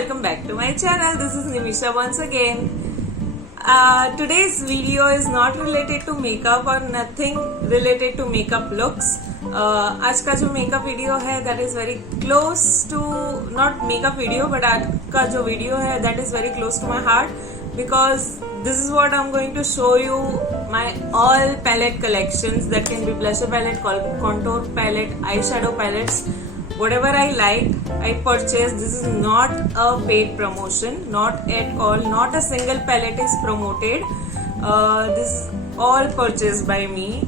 welcome back to my channel. This is Nimisha once again. Today's video is not related to makeup or nothing related to makeup looks. आज का जो makeup video है that is very close to not makeup video but आज का जो video है that is very close to my heart because this is what I'm going to show you my all palette collections that can be blusher palette, contour palette, eyeshadow palettes. Whatever I like, I purchase. This is not a paid promotion, not at all. Not a single palette is promoted. This is all purchased by me.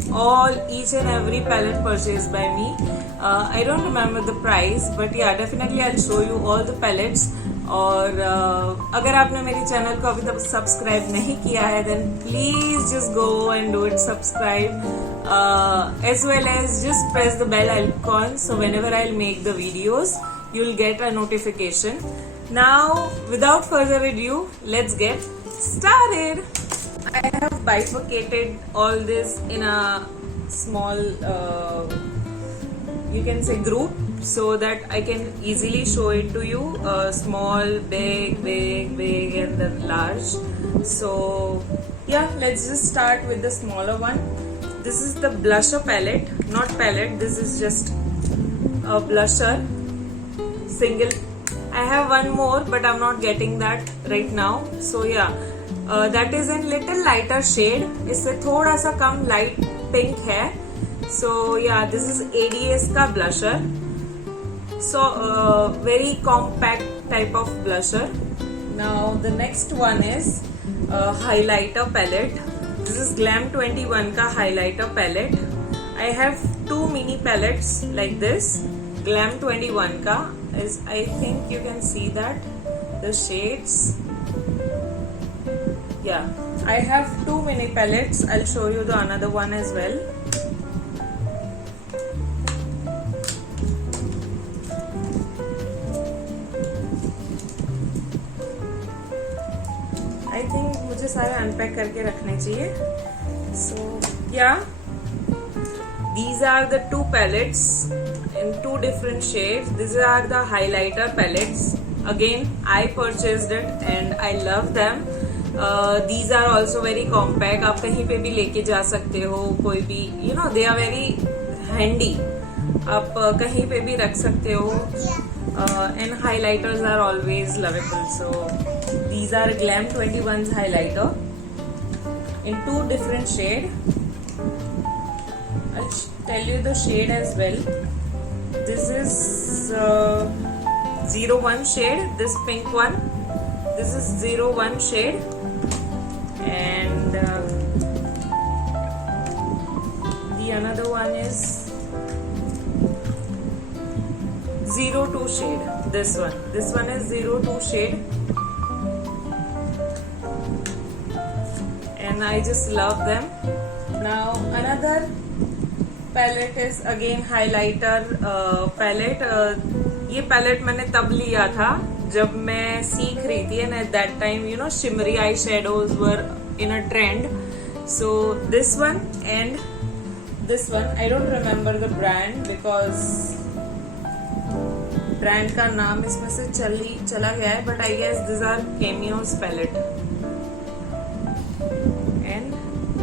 Each and every palette purchased by me. I don't remember the price, but yeah, definitely I'll show you all the palettes. और अगर आपने मेरी channel को अभी तक subscribe नहीं किया है then please just go and do it subscribe as well as just press the bell icon so whenever I'll make the videos you'll get a notification. Now without further ado, let's get started. I have bifurcated all this in a small you can say group so that I can easily show it to you, small, big, and then large. So yeah, let's just start with the smaller one. This is the blusher palette, not palette, this is just a blusher, single. I have one more but I'm not getting that right now. So yeah, that is in little lighter shade, इससे थोड़ा सा कम light pink है. So yeah, this is ADS का blusher. So very compact type of blusher. Now the next one is highlighter palette. This is Glam 21 का highlighter palette. I have two mini palettes like this. Glam 21 का is, I think you can see that the shades. Yeah, I have two mini palettes. I'll show you the another one as well. I think मुझे सारे unpack करके रखने चाहिए. So yeah, these are the two palettes in two different shades. These are the highlighter palettes. Again, I purchased it and I love them. These are also very compact. आप कहीं पे भी लेके जा सकते हो, कोई भी, you know, they are very handy. आप कहीं पे भी रख सकते हो. And highlighters are always lovable. So these are Glam 21's highlighter in two different shades. I'll tell you the shade as well. This is 01 shade, this pink one. This is 01 shade. And the another one is 02 shade. This one is 02 shade. And I just love them. Now another palette is again highlighter palette. ये palette मैंने तब लिया था जब मैं सीख रही थी and at that time you know shimmery eyeshadows were in a trend. So this one and this one, I don't remember the brand because brand का नाम इसमें से चला गया है, but I guess these are Cameo's palette. And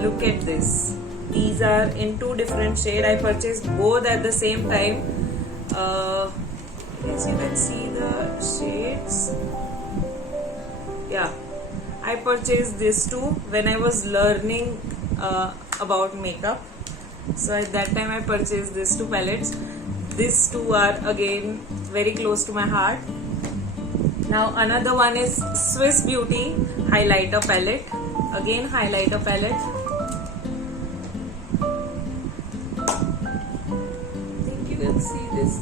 look at this. These are in two different shades. I purchased both at the same time. As you can see the shades. Yeah, I purchased these two when I was learning about makeup. So at that time I purchased these two palettes. These two are again very close to my heart. Now another one is Swiss Beauty highlighter palette. Again highlighter palette. I think you will see this.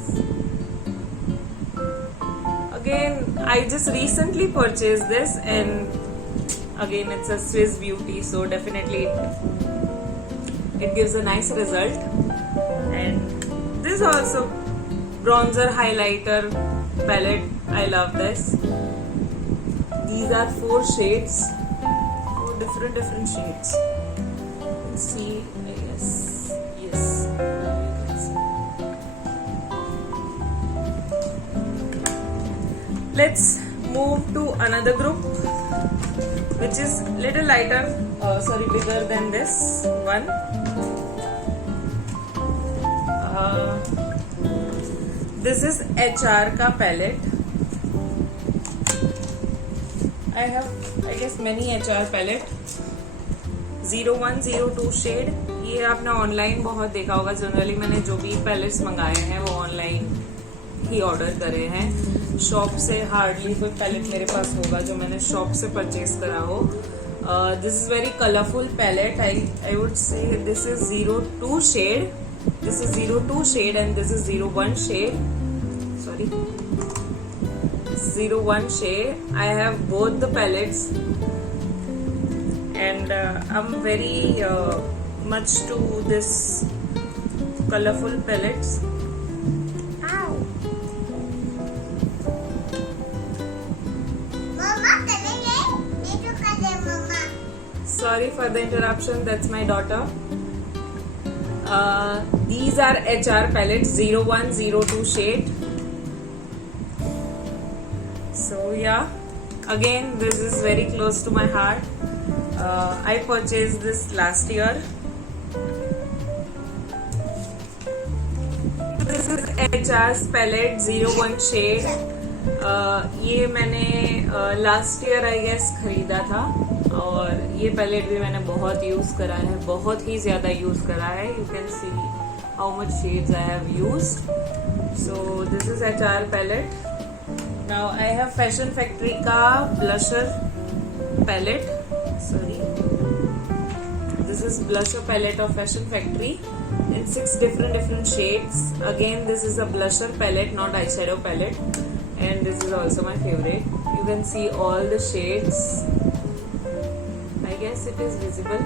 Again, I just recently purchased this and again it's a Swiss Beauty, so definitely it gives a nice result. And this is also bronzer highlighter palette. I love this. These are four shades, four different shades. Let's see, I guess. Yes, you can see. Let's move another group which is little lighter, bigger than this one. This is HR का palette. I have, I guess, many HR palette. 0102 shade. ये आपने online बहुत देखा होगा. Generally मैंने जो भी pallets मंगाए हैं वो ऑनलाइन ही ऑर्डर करे हैं. शॉप से हार्डली कोई पैलेट मेरे पास होगा जो मैंने शॉप से परचेज करा हो. This is very colourful palette. I would say this is 02 shade. This is 02 shade and this is 01 shade. Sorry, 01 shade. I have both the palettes and I'm very much to this colorful palettes. Ow! Mama, Mama. Sorry for the interruption. That's my daughter. These are HR palettes 0102 shade. So yeah, again this is very close to my heart. I purchased this last year. This is HR's palette 01 shade. ये मैंने last year I guess खरीदा था और ये palette भी मैंने बहुत use करा है, बहुत ही ज्यादा यूज करा है. You can see how much shades I have used. So this is HR palette. Now I have fashion factory का blusher palette. Sorry, this is blusher palette of fashion factory in 6 different shades. Again, this is a blusher palette, not eyeshadow palette. And this is also my favorite. You can see all the shades. I guess it is visible.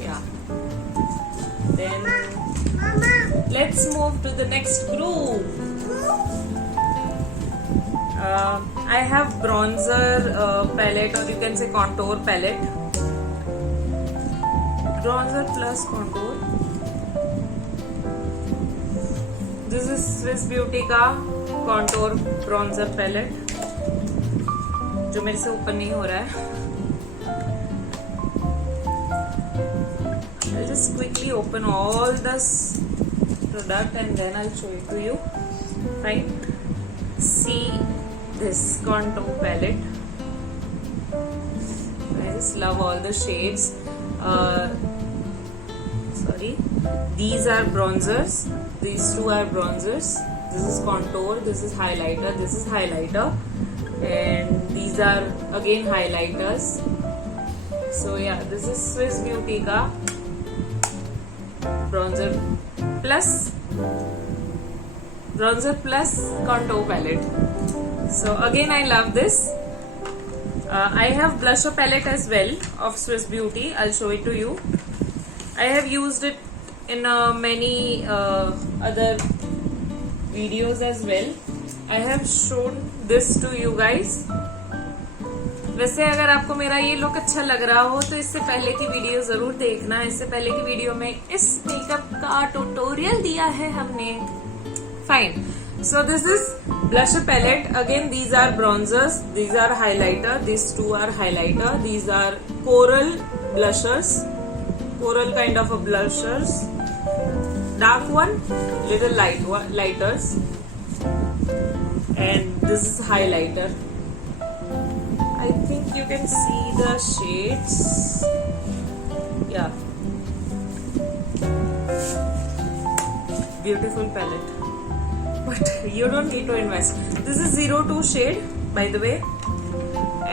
Yeah. Then let's move to the next group. I have bronzer palette, or you can say contour palette. Bronzer plus contour. This is Swiss Beauty का contour bronzer palette जो मेरे से ऊपर नहीं हो रहा है. I'll just quickly open all this product and then I'll show it to you. Fine. See this contour palette. I just love all the shades. These are bronzers. These two are bronzers. This is contour, this is highlighter, this is highlighter, and these are again highlighters. So yeah, this is Swiss Beauty ka bronzer plus contour palette. So again I love this. I have blusher palette as well of Swiss Beauty. I'll show it to you. I have used it in many other videos as well. I have shown this to you guys. वैसे अगर आपको मेरा ये look अच्छा लग रहा हो तो इससे पहले की वीडियो जरूर देखना. इससे पहले की वीडियो में इस मेकअप का ट्यूटोरियल दिया है हमने. Fine. So this is blusher palette. Again, these are bronzers. These are highlighter. These two are highlighter. These are coral blushers. Coral kind of a blushers. Dark one, little lighters, and this is highlighter. I think you can see the shades. Yeah, beautiful palette, but you don't need to invest. This is 02 shade, by the way,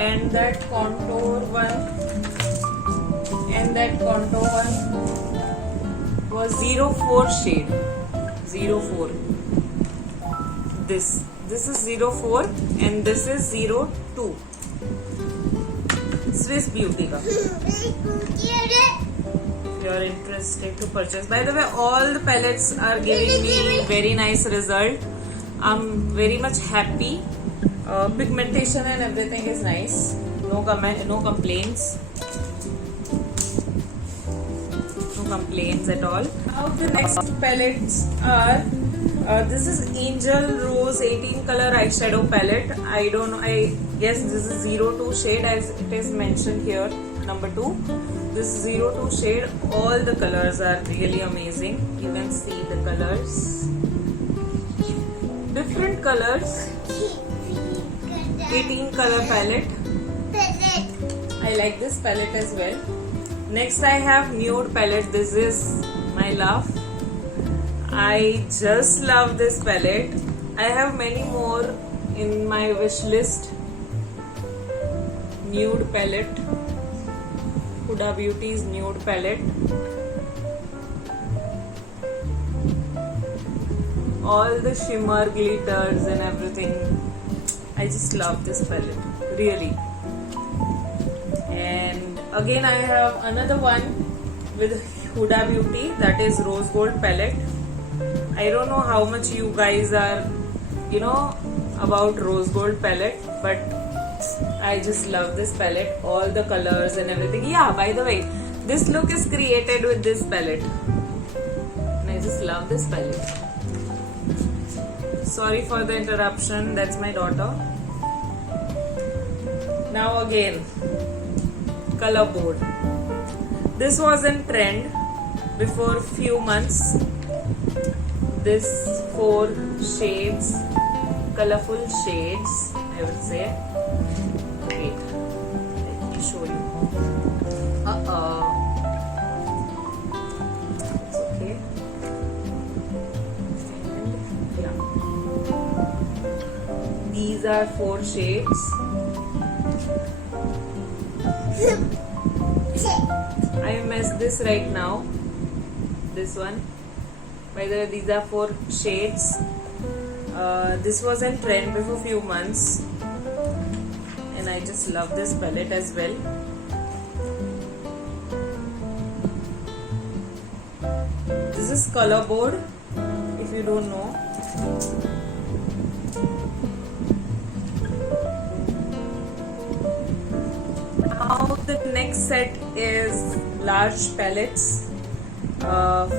and that contour one was 04 shade. 04. This is 04 and this is 02. Swiss Beauty ka. If you are interested to purchase. By the way, all the palettes are giving me very nice result. I'm very much happy. Pigmentation and everything is nice. No complaints. Complaints at all. Now the next palettes are this is Angel Rose 18 color eyeshadow palette. I don't know, I guess this is 02 shade as it is mentioned here, number 2. This 02 shade, all the colors are really amazing. You can see the colors, different colors, 18 color palette. I like this palette as well. Next I have nude palette. This is my love. I just love this palette. I have many more in my wish list. Nude palette, Huda Beauty's nude palette. All the shimmer, glitters and everything. I just love this palette, really. And again I have another one with Huda Beauty, that is Rose Gold palette. I don't know how much you guys are, about Rose Gold palette, but I just love this palette, all the colors and everything. Yeah, by the way, this look is created with this palette. And I just love this palette. Sorry for the interruption, that's my daughter. Now again, color board. This was in trend before few months. This 4 shades, colorful shades, I would say. Wait, let me show you. It's okay. And yeah, these are 4 shades. I messed this right now. This one. By the way, these are 4 shades. This was in trend before few months, and I just love this palette as well. This is color board, if you don't know. Now the next set is large palettes.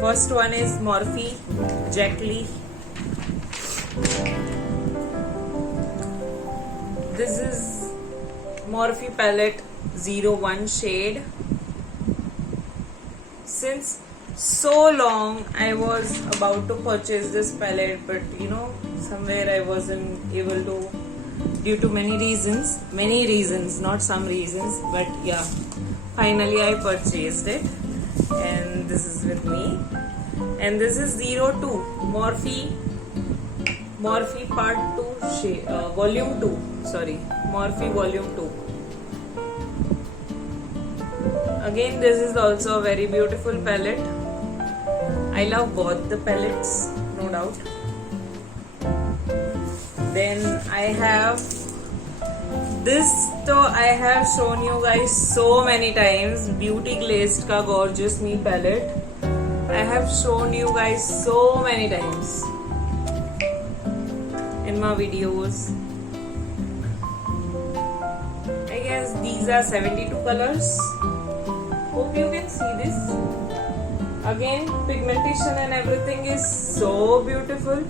First one is Morphe Jacqueline. This is Morphe palette 01 shade. Since so long I was about to purchase this palette, but somewhere I wasn't able to, due to many reasons, not some reasons, but yeah, finally I purchased it. And this is with me, and this is 02 Morphe part 2 shade, volume 2, sorry, Morphe volume 2. Again, this is also a very beautiful palette. I love both the palettes, no doubt. Then I have this, so I have shown you guys so many times, Beauty Glazed ka Gorgeous Me palette. I have shown you guys so many times in my videos. I guess these are 72 colors. Hope you can see this. Again, pigmentation and everything is so beautiful.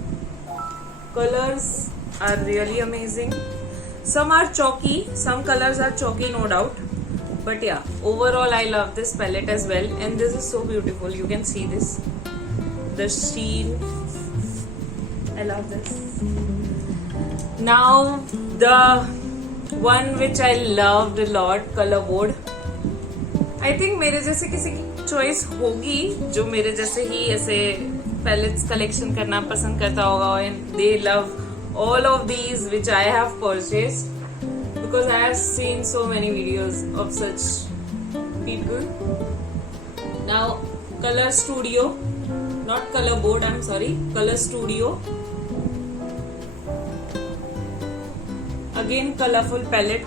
Colors are really amazing. Some are chalky, some colors are chalky, no doubt. But yeah, overall I love this palette as well. And this is so beautiful. You can see this. The sheen. I love this. Now, the one which I loved a lot, color board. I think मेरे जैसे किसी की choice होगी जो मेरे जैसे ही ऐसे palettes collection करना पसंद करता होगा, and they love all of these which I have purchased, because I have seen so many videos of such people. Now, Color Studio, not Color Board, I'm sorry, Color Studio. Again, colorful palette.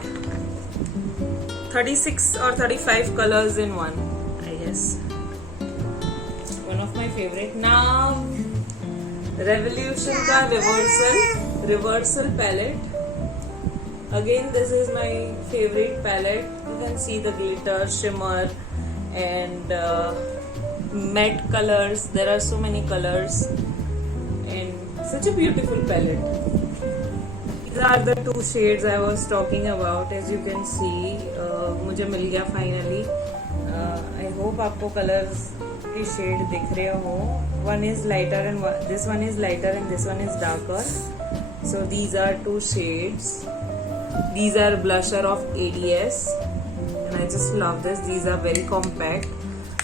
36 or 35 colors in one, I guess. One of my favorite. Now, Revolution ka reversal palette. Again, this is my favorite palette. You can see the glitter, shimmer and matte colors. There are so many colors and such a beautiful palette. these are the two shades I was talking about. As you can see, मुझे मिल गया finally. I hope आपको colors के shade दिख रहे हो. One is lighter and this one is lighter and this one is darker. So these are two shades. These are blusher of ADS and I just love this. These are very compact.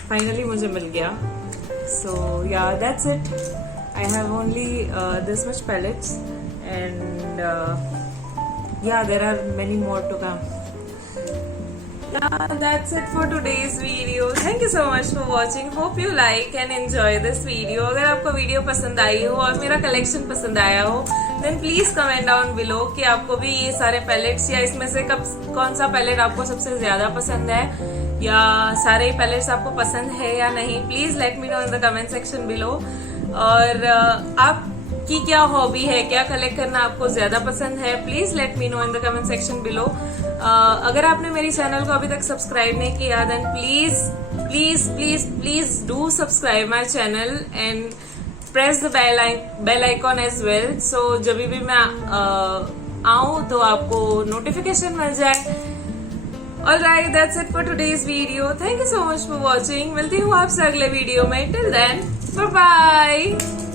Finally मुझे मिल गया. So yeah, that's it. I have only this much palettes and yeah, there are many more to come. Yeah, that's it for today's video. Thank you so much for watching. Hope you like and enjoy this video. अगर आपको video पसंद आई हो और मेरा collection पसंद आया हो then please comment down below कि आपको भी ये सारे पैलेट्स या इसमें से कौन सा पैलेट आपको सबसे ज्यादा पसंद है या सारे पैलेट्स आपको पसंद है या नहीं. Please let me know in the comment section below. और आपकी क्या हॉबी है, क्या कलेक्ट करना आपको ज्यादा पसंद है, please let me know in the comment section below. अगर आपने मेरी चैनल को अभी तक सब्सक्राइब नहीं किया then please please please please do subscribe my channel and press the bell icon as well. So जब भी मैं आऊं तो आपको नोटिफिकेशन मिल जाए. Alright, that's it for today's video. Thank you so much for watching. मिलती हूँ आपसे अगले वीडियो में. Till then, bye bye.